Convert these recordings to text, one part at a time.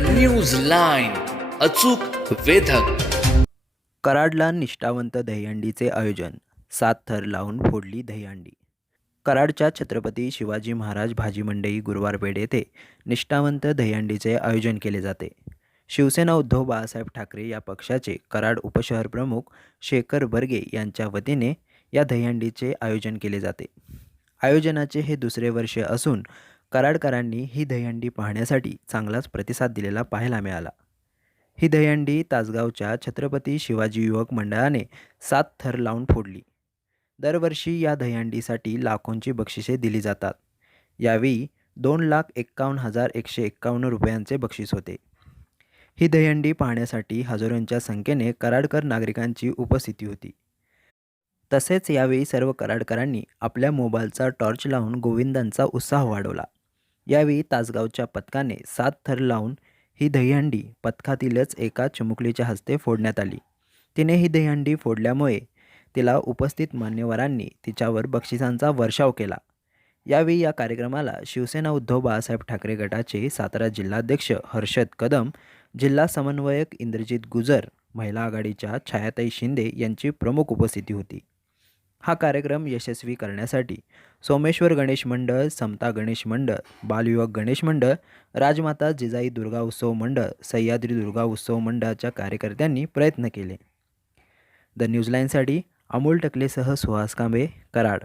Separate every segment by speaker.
Speaker 1: News line अचूक वेधक.
Speaker 2: कराडला निष्ठावंत दहीहंडीचे आयोजन. सात थर लावून फोडली दहीहंडी. कराडच्या छत्रपती शिवाजी महाराज भाजी मंडई गुरुवारपेठ येथे निष्ठावंत दहीहंडीचे आयोजन केले जाते. शिवसेना उद्धव बाळासाहेब ठाकरे या पक्षाचे कराड उपशहर प्रमुख शेखर बर्गे यांच्या वतीने या दहीहंडीचे आयोजन केले जाते. आयोजनाचे हे दुसरे वर्ष असून कराडकरांनी ही दहीहंडी पाहण्यासाठी चांगलाच प्रतिसाद दिलेला पाहायला मिळाला. ही दहीहंडी तासगावच्या छत्रपती शिवाजी युवक मंडळाने सात थर लावून फोडली. दरवर्षी या दहीहंडीसाठी लाखोंची बक्षिसे दिली जातात. यावेळी दोन लाख एक्कावन्न हजार एकशे एक्कावन्न रुपयांचे बक्षीस होते. ही दहीहंडी पाहण्यासाठी हजारोंच्या संख्येने कराडकर नागरिकांची उपस्थिती होती. तसेच यावेळी सर्व कराडकरांनी आपल्या मोबाईलचा टॉर्च लावून गोविंदांचा उत्साह वाढवला. यावेळी तासगावच्या पथकाने सात थर लावून ही दहीहंडी पथकातीलच एका चिमुकलीच्या हस्ते फोडण्यात आली. तिने ही दहीहंडी फोडल्यामुळे तिला उपस्थित मान्यवरांनी तिच्यावर बक्षिसांचा वर्षाव केला. यावेळी या कार्यक्रमाला शिवसेना उद्धव बाळासाहेब ठाकरे गटाचे सातारा जिल्हाध्यक्ष हर्षद कदम जिल्हा समन्वयक इंद्रजित गुजर महिला आघाडीच्या छायाताई शिंदे यांची प्रमुख उपस्थिती होती. हा कार्यक्रम यशस्वी करण्यासाठी सोमेश्वर गणेश मंडळ समता गणेश मंडळ बालयुवक गणेश मंडळ राजमाता जिजाई दुर्गा उत्सव मंडळ सह्याद्री दुर्गा उत्सव मंडळाच्या कार्यकर्त्यांनी प्रयत्न केले. द न्यूजलाईनसाठी अमोल टकलेसह सुहास कांबे कराड.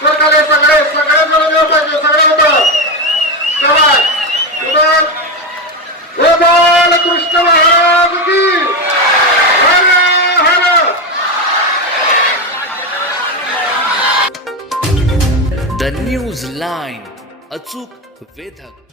Speaker 3: सर खाली सगळे सगळे जण येऊ पाहिजे सगळे उतर चला. हे बालकृष्ण महाराज की. हर हर.
Speaker 1: द न्यूज लाईन अचूक वेधक